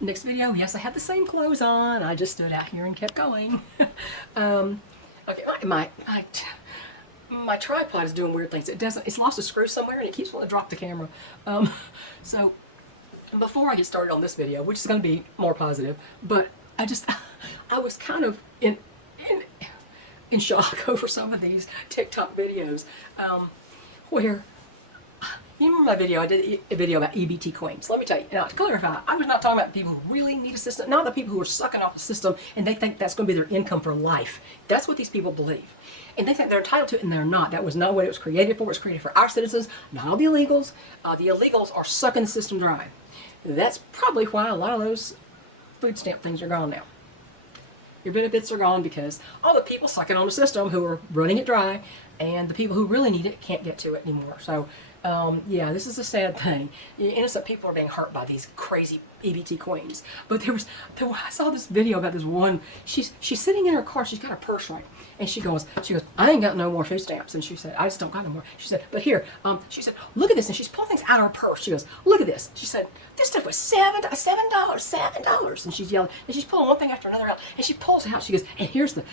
next video, yes, I had the same clothes on. I just stood out here and kept going. Okay, my tripod is doing weird things. It's lost a screw somewhere and it keeps wanting to drop the camera. So before I get started on this video, which is going to be more positive, but I was kind of in shock over some of these TikTok videos, where, you remember my video? I did a video about EBT queens. Let me tell you, now to clarify, I was not talking about the people who really need a system, not the people who are sucking off the system and they think that's going to be their income for life. That's what these people believe. And they think they're entitled to it, and they're not. That was not what it was created for. It was created for our citizens, not all the illegals. The illegals are sucking the system dry. That's probably why a lot of those food stamp things are gone now. Your benefits are gone because all the people sucking on the system who are running it dry, and the people who really need it can't get to it anymore. So, yeah, this is a sad thing. Innocent people are being hurt by these crazy EBT queens. But I saw this video about this one. She's sitting in her car. She's got her purse right, and she goes, I ain't got no more food stamps. And she said, I just don't got no more. She said, but here, she said, look at this. And she's pulling things out of her purse. She goes, look at this. She said, this stuff was $7. And she's yelling, and she's pulling one thing after another out. And she pulls out. She goes, and here's the.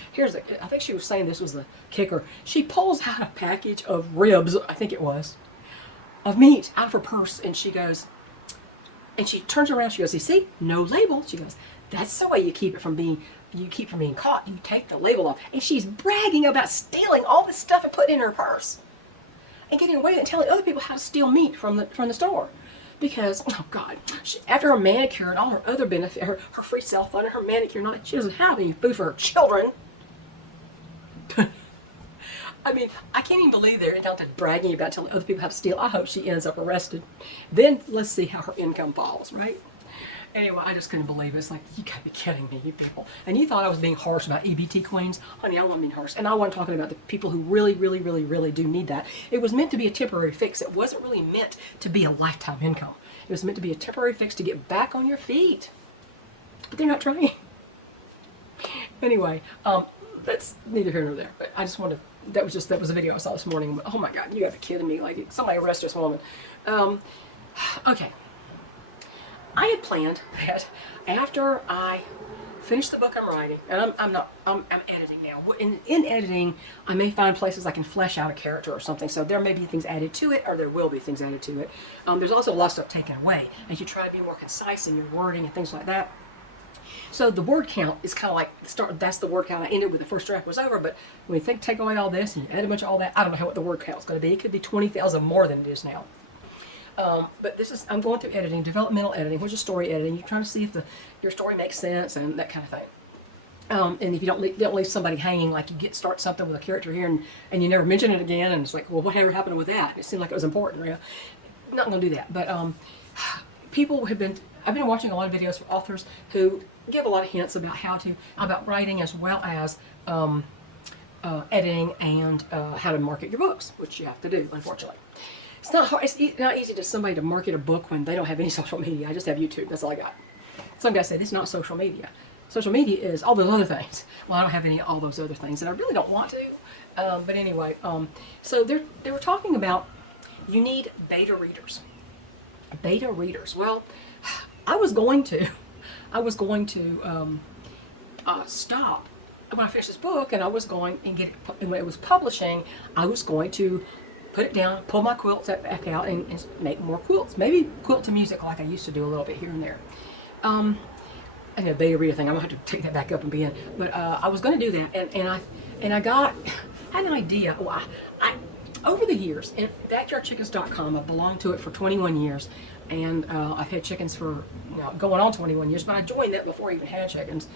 I think she was saying this was the kicker. She pulls out a package of ribs. I think it was. Of meat out of her purse, and she goes, and she turns around, she goes, you see, no label. She goes, that's the way you keep from being caught. You take the label off. And she's bragging about stealing all this stuff and putting it in her purse and getting away with it and telling other people how to steal meat from the store. Because, oh God, after her manicure and all her other benefits, her free cell phone and her manicure, she doesn't have any food for her children. I mean, I can't even believe they're down to bragging about telling other people how to steal. I hope she ends up arrested. Then let's see how her income falls, right? Anyway, I just couldn't believe it. It's like, you gotta be kidding me, you people. And you thought I was being harsh about EBT queens? Honey, I wasn't being harsh. And I wasn't talking about the people who really, really, really, really do need that. It was meant to be a temporary fix. It wasn't really meant to be a lifetime income. It was meant to be a temporary fix to get back on your feet. But they're not trying. Anyway, that's neither here nor there. But I just wanted to. That was a video I saw this morning. Oh my God, you gotta be kidding me. Like, somebody arrest this woman. Okay. I had planned that after I finish the book I'm writing, and I'm editing now. In editing, I may find places I can flesh out a character or something. So there may be things added to it, or there will be things added to it. There's also a lot of stuff taken away as you try to be more concise in your wording and things like that. So the word count is kind of like that's the word count I ended with. The first draft was over, but when you take away all this and you add a bunch of all that, I don't know what the word count is going to be. It could be 20,000 more than it is now. But I'm going through editing, developmental editing, which is story editing. You're trying to see if your story makes sense and that kind of thing. And if you don't leave somebody hanging, like you start something with a character here and you never mention it again, and it's like, well, whatever happened with that? It seemed like it was important. Right? Not going to do that. But I've been watching a lot of videos from authors who give a lot of hints about writing as well as editing and how to market your books, which you have to do, unfortunately. It's not hard. It's not easy to somebody to market a book when they don't have any social media. I just have YouTube. That's all I got. Some guys say this is not social media. Social media is all those other things. Well, I don't have all those other things, and I really don't want to. But anyway, so they were talking about you need beta readers. Beta readers. Well, I was going to stop when I finished this book, and I was going and and when it was publishing, I was going to put it down, pull my quilts back out, and make more quilts. Maybe quilt to music like I used to do a little bit here and there. And a beta reader thing, I'm gonna have to take that back up and begin. But I was going to do that, and I had an idea. Well, I over the years, and backyardchickens.com, I've belonged to it for 21 years, and I've had chickens for going on 21 years, but I joined that before I even had chickens.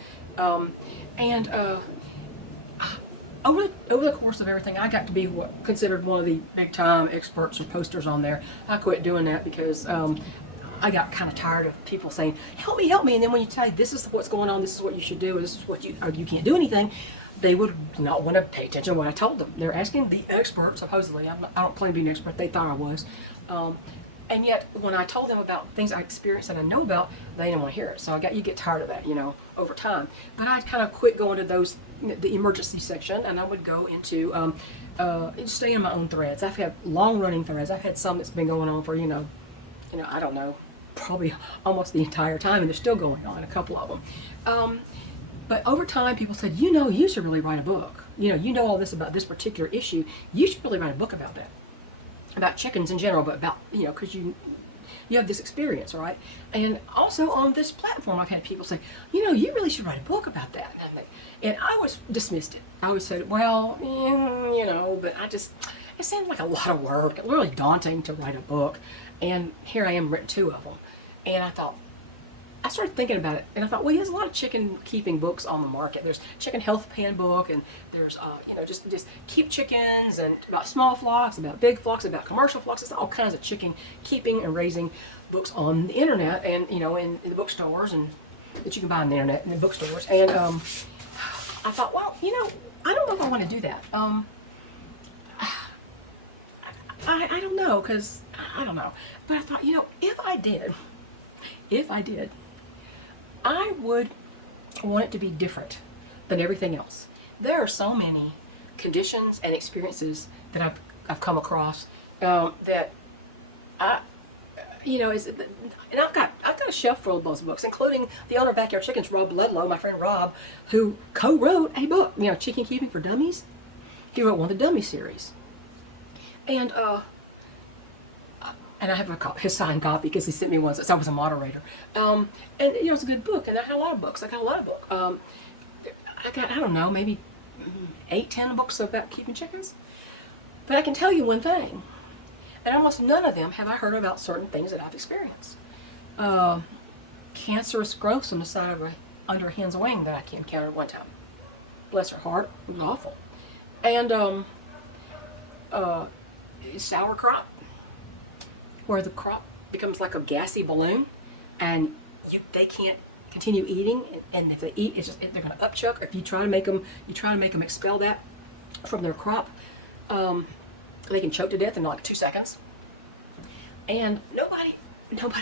Over the course of everything, I got to be considered one of the big time experts or posters on there. I quit doing that because I got kind of tired of people saying, help me, and then when you say, this is what's going on, this is what you should do, or this is what you can't do anything, they would not want to pay attention to what I told them. They're asking the expert, supposedly. I don't claim to be an expert. They thought I was. And yet, when I told them about things I experienced and I know about, they didn't want to hear it. So you get tired of that, over time. But I kind of quit going to the emergency section, and I would go into, stay in my own threads. I've had long-running threads. I've had some that's been going on for, I don't know, probably almost the entire time, and they're still going on, a couple of them. But over time, people said, you should really write a book. You know all this about this particular issue. You should really write a book about that, about chickens in general, but about, because you have this experience, right? And also on this platform, I've had people say, you really should write a book about that. And I always dismissed it. I always said, well, but it seemed like a lot of work, really daunting to write a book. And here I am, written 2 of them. And I started thinking about it, and I thought, well, there's a lot of chicken keeping books on the market. There's Chicken Health Pan book, and there's, just keep chickens, and about small flocks, about big flocks, about commercial flocks. There's all kinds of chicken keeping and raising books on the internet, and, in the bookstores, and that you can buy on the internet in the bookstores. And I thought, well, I don't know if I want to do that. I don't know, because I don't know. But I thought, if I did, I would want it to be different than everything else. There are so many conditions and experiences that I've come across that I, and I've got a shelf full of those books, including the owner of Backyard Chickens, Rob Ledlow, my friend Rob, who co-wrote a book, Chicken Keeping for Dummies. He wrote one of the Dummy series, and I have his signed copy because he sent me one since I was a moderator. And it's a good book, and I had a lot of books. I got a lot of books. I got, I don't know, maybe 8-10 books about keeping chickens. But I can tell you one thing, and almost none of them have I heard about certain things that I've experienced. Cancerous growths on the side of under a hen's wing that I encountered one time. Bless her heart, it was awful. And sour crop, where the crop becomes like a gassy balloon, and they can't continue eating, and if they eat, they're going to upchuck. If you try to make them, expel that from their crop, they can choke to death in like 2 seconds. And nobody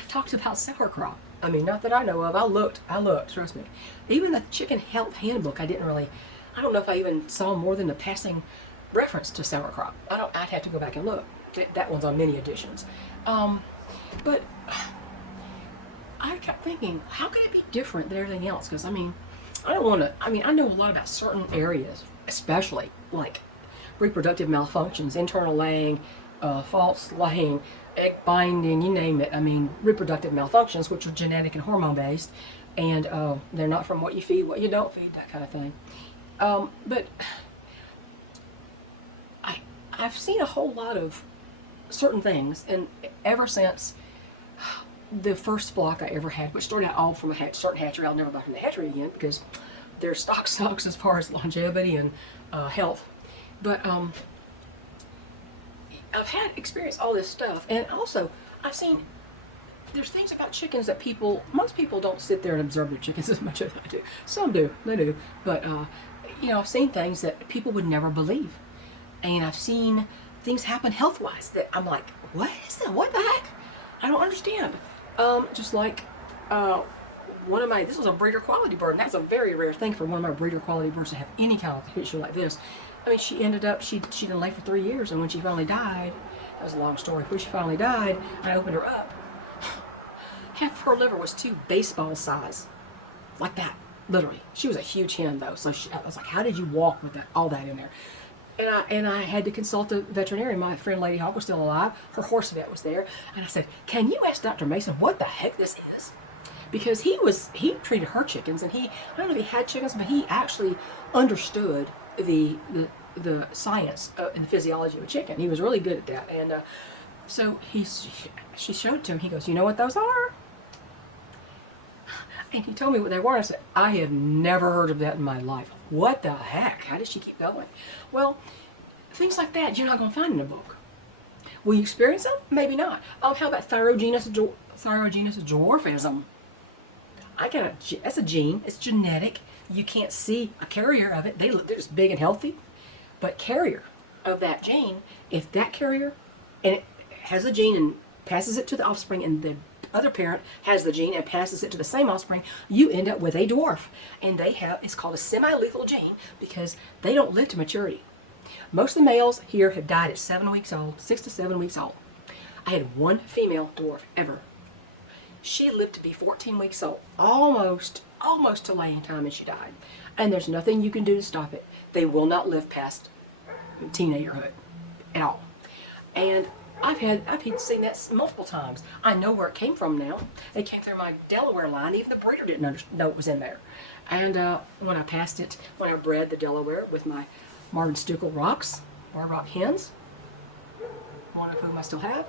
talks about sauerkraut. I mean, not that I know of. I looked, trust me. Even the Chicken Health Handbook, I don't know if I even saw more than a passing reference to sauerkraut. I'd have to go back and look. That one's on many editions. But I kept thinking, how can it be different than everything else? Because, I know a lot about certain areas, especially like reproductive malfunctions, internal laying, false laying, egg binding, you name it. Reproductive malfunctions, which are genetic and hormone based, and they're not from what you feed, what you don't feed, that kind of thing. But I've seen a whole lot of certain things, and ever since the first flock I ever had, which started out all from a certain hatchery, I'll never buy from the hatchery again because their stock sucks as far as longevity and health. But I've had experienced all this stuff, and also I've seen there's things about chickens that most people don't sit there and observe their chickens as much as I do. Some do, they do, but I've seen things that people would never believe, and I've seen things happen health-wise that I'm like, what is that? What the heck? I don't understand. Just like this was a breeder quality bird, and that's a very rare thing for one of my breeder quality birds to have any kind of issue like this. She ended up, she didn't lay for 3 years, and when she finally died, that was a long story, when she finally died, I opened her up, half of her liver was 2 baseball size, like that, literally. She was a huge hen though, so I was like, how did you walk with all that in there? And I had to consult a veterinarian. My friend Lady Hawk was still alive. Her horse vet was there. And I said, can you ask Dr. Mason what the heck this is? Because he treated her chickens, and I don't know if he had chickens, but he actually understood the science and the physiology of a chicken. He was really good at that. And so she showed it to him. He goes, you know what those are? And he told me what they were. I said, I have never heard of that in my life. What the heck? How did she keep going? Well, things like that you're not going to find in a book. Will you experience them? Maybe not. How about thyrogenous dwarfism? That's a gene. It's genetic. You can't see a carrier of it. They're just big and healthy. But carrier of that gene, if that carrier, and it has a gene and passes it to the offspring, and the other parent has the gene and passes it to the same offspring, you end up with a dwarf. And it's called a semi-lethal gene because they don't live to maturity. Most of the males here have died at 7 weeks old, 6 to 7 weeks old. I had one female dwarf ever. She lived to be 14 weeks old, almost to laying time, and she died. And there's nothing you can do to stop it. They will not live past teenagerhood at all. And I've seen that multiple times. I know where it came from now. It came through my Delaware line. Even the breeder didn't know it was in there. And when I bred the Delaware with my Marvin Stuckel rocks, barred rock hens, one of whom I still have,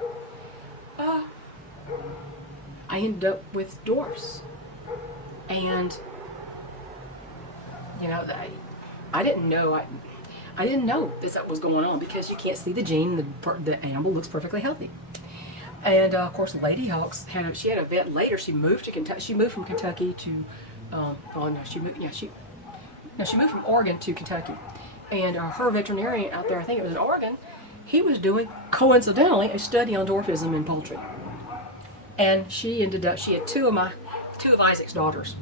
I ended up with dwarfs. And I didn't know. I didn't know that was going on because you can't see the gene. The animal looks perfectly healthy. And of course, Lady Hawks had a vet later. She moved to Kentucky. She moved from Kentucky to she moved from Oregon to Kentucky. And her veterinarian out there, I think it was in Oregon, he was doing coincidentally a study on dwarfism in poultry. And she had two of Isaac's daughters.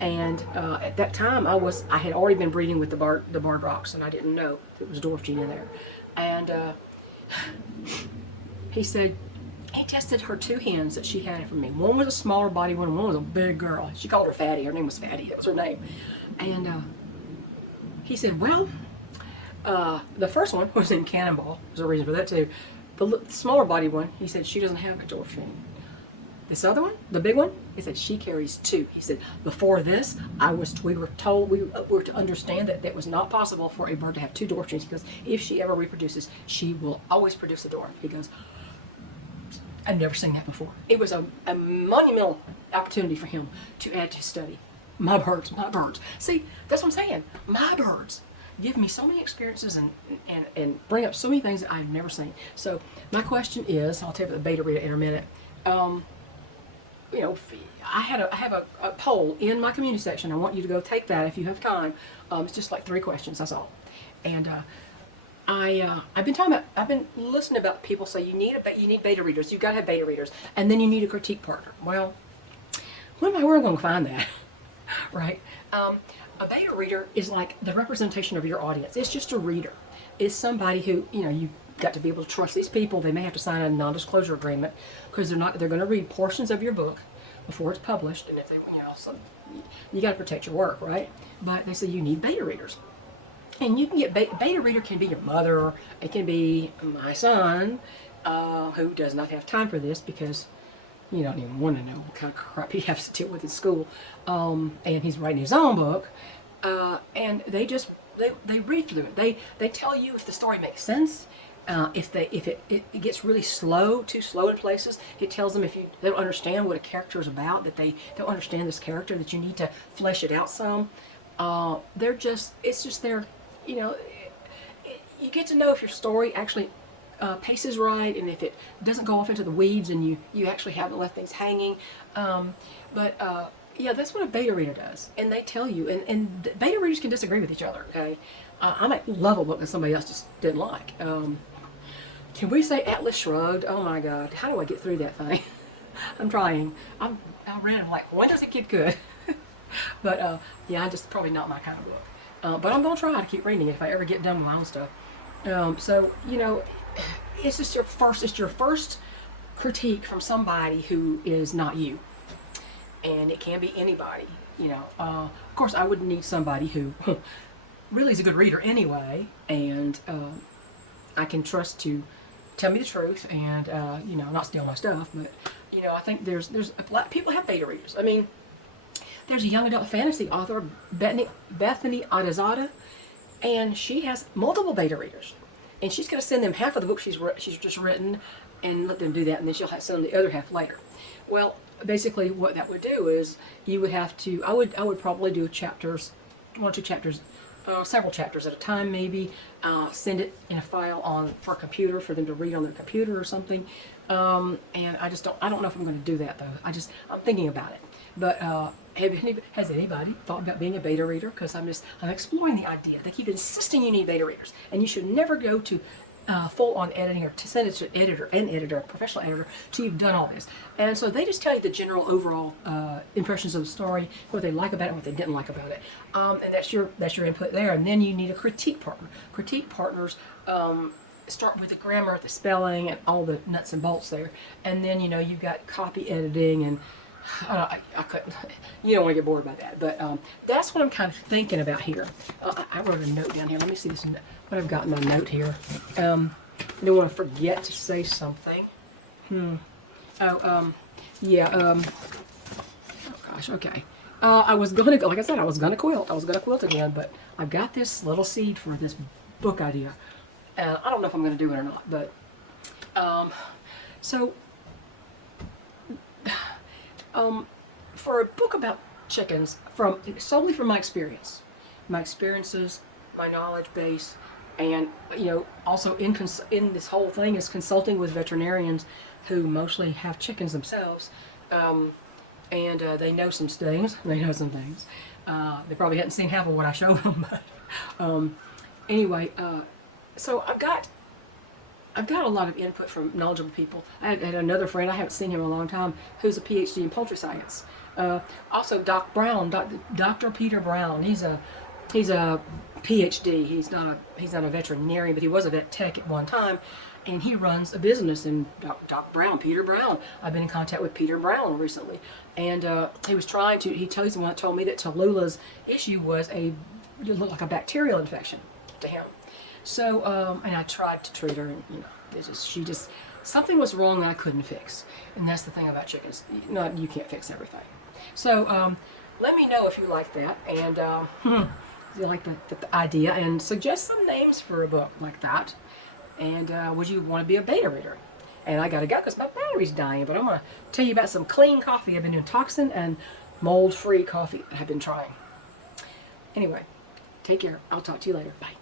And at that time, I had already been breeding with the barred rocks, and I didn't know there was a dwarf gene in there. And he said he tested her two hens that she had from me. One was a smaller body one, and one was a big girl. She called her Fatty. Her name was Fatty. That was her name. And he said, well, the first one was in Cannonball. There's a reason for that too. The smaller body one, he said she doesn't have a dwarf gene. This other one, the big one, he said she carries two. He said before this, we were told we were to understand that it was not possible for a bird to have two dwarf genes because if she ever reproduces, she will always produce a dwarf. He goes, I've never seen that before. It was a monumental opportunity for him to add to his study. My birds. See, that's what I'm saying. My birds give me so many experiences and bring up so many things that I've never seen. So my question is, I'll tell you about the beta reader in a minute. I have a poll in my community section. I want you to go take that if you have time. It's just like 3 questions, that's all. And I've been listening about people say you need beta readers. You've got to have beta readers, and then you need a critique partner. Well, where am I going to find that? Right? A beta reader is like the representation of your audience. It's just a reader. It's somebody who you've got to be able to trust these people. They may have to sign a non-disclosure agreement because they're going to read portions of your book before it's published, and if they so you got to protect your work, right? But they say you need beta readers, and you can get beta reader can be your mother. It can be my son, who does not have time for this because you don't even want to know what kind of crap he has to deal with in school, and he's writing his own book, and they read through it. They tell you if the story makes sense. If it gets really too slow in places, it tells them if they don't understand what a character is about, that they don't understand this character, that you need to flesh it out some. It's just there, you get to know if your story actually paces right, and if it doesn't go off into the weeds, and you actually haven't left things hanging. Yeah, that's what a beta reader does, and they tell you, and beta readers can disagree with each other. Okay, I might love a book that somebody else just didn't like. Can we say Atlas Shrugged? Oh my God, how do I get through that thing? I'm trying. I read it like, when does it get good? But yeah, just probably not my kind of book. But I'm gonna try to keep reading it if I ever get done with my own stuff. So it's just your first critique from somebody who is not you, and it can be anybody. Of course, I would need somebody who really is a good reader anyway, and I can trust to tell me the truth and not steal my stuff. But I think there's a lot of people have beta readers. I mean, there's a young adult fantasy author, Bethany Adazada, and she has multiple beta readers, and she's going to send them half of the book she's just written and let them do that, and then she'll send them the other half later. Well, basically what that would do is you would have to, I would probably do chapters, 1 or 2 chapters, several chapters at a time maybe, send it in a file for a computer for them to read on their computer or something, and I don't know if I'm going to do that though. I'm thinking about it. But has anybody thought about being a beta reader? Because I'm exploring the idea. They keep insisting you need beta readers, and you should never go to full-on editing or to send it to an editor, a professional editor, till you've done all this. And so they just tell you the general overall impressions of the story, what they like about it, and what they didn't like about it, and that's your input there. And then you need a critique partner. Critique partners start with the grammar, the spelling, and all the nuts and bolts there. And then, you know, you've got copy editing, and I couldn't, you don't want to get bored by that. But that's what I'm kind of thinking about here. I wrote a note down here. Let me see this, what I've got in my note here. I don't want to forget to say something. Yeah, oh gosh, okay. I was going to, like I said, I was going to quilt. I was going to quilt again, but I've got this little seed for this book idea. I don't know if I'm going to do it or not, but, for a book about chickens, solely from my experiences, my knowledge base, and, you know, also in this whole thing is consulting with veterinarians who mostly have chickens themselves, and they know some things. They probably hadn't seen half of what I show them, but anyway, so I've got a lot of input from knowledgeable people. I had another friend, I haven't seen him in a long time, who's a PhD in poultry science. Also, Dr. Peter Brown. He's a PhD. He's not a veterinarian, but he was a vet tech at one time, and he runs a business. And Peter Brown. I've been in contact with Peter Brown recently, and he tells the one that told me that Tallulah's issue was it looked like a bacterial infection to him. So, and I tried to treat her, and, you know, something was wrong that I couldn't fix. And that's the thing about chickens. You can't fix everything. So, let me know if you like that, and if you like the idea, and suggest some names for a book like that. And would you want to be a beta reader? And I gotta go because my battery's dying, but I'm gonna tell you about some clean coffee I've been doing, toxin and mold-free coffee I've been trying. Anyway, take care. I'll talk to you later. Bye.